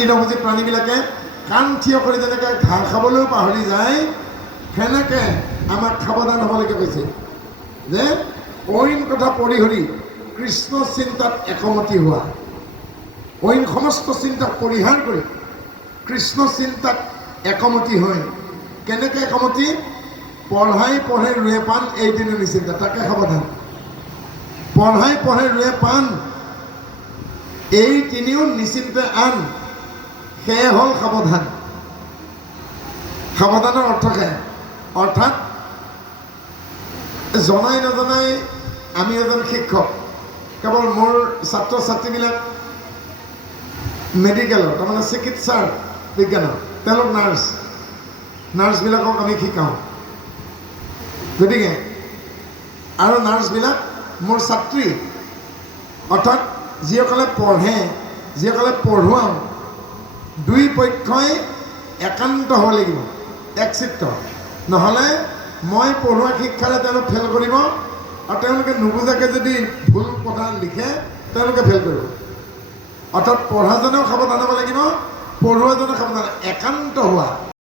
তৃণভোজী প্ৰাণীবিলাকে কাণ থিয় কৰি যেনেকৈ ঘাঁহ খাবলৈও পাহৰি যায়, সেনেকৈ আমাক সাৱধান হ'বলৈকে কৈছে যে অইন কথা পৰিহৰি কৃষ্ণ চিন্তাত একমতি হোৱা, অইন সমস্ত চিন্তাক পৰিহাৰ কৰি কৃষ্ণ চিন্তাত একমতি হয়। কেনেকৈ একমতি? পঢ়াই পঢ়ে ৰুৱে পাণ এইদিনে নিচিন্তা, তাকে সাৱধান। পঢ়াই পঢ়ে ৰুৱে পাণ এই তিনিও নিচিন্তে আন, সেয়ে হ'ল সাৱধান। সাৱধানৰ অৰ্থকে অৰ্থাৎ জনাই নজনাই আমি এজন শিক্ষক, কেৱল মোৰ ছাত্ৰ ছাত্ৰীবিলাক মেডিকেলৰ তাৰমানে চিকিৎসাৰ বিজ্ঞানৰ, তেওঁলোক নাৰ্ছবিলাকক আমি শিকাওঁ। গতিকে আৰু নাৰ্ছবিলাক মোৰ ছাত্ৰী, অৰ্থাৎ যিসকলে পঢ়ে, যিসকলে পঢ়ুৱাওঁ, দুই পক্ষই একান্ত হ'ব লাগিব, একচিত্ত। নহ'লে মই পঢ়ুৱা শিক্ষাৰে তেওঁলোক ফেল কৰিব, আৰু তেওঁলোকে নুবুজাকৈ যদি ভুল কথা লিখে তেওঁলোকে ফেল কৰিব। অৰ্থাৎ পঢ়াজনেও সাৱধান হ'ব লাগিব, পঢ়ুৱাজনেও সাৱধান, একান্ত হোৱা।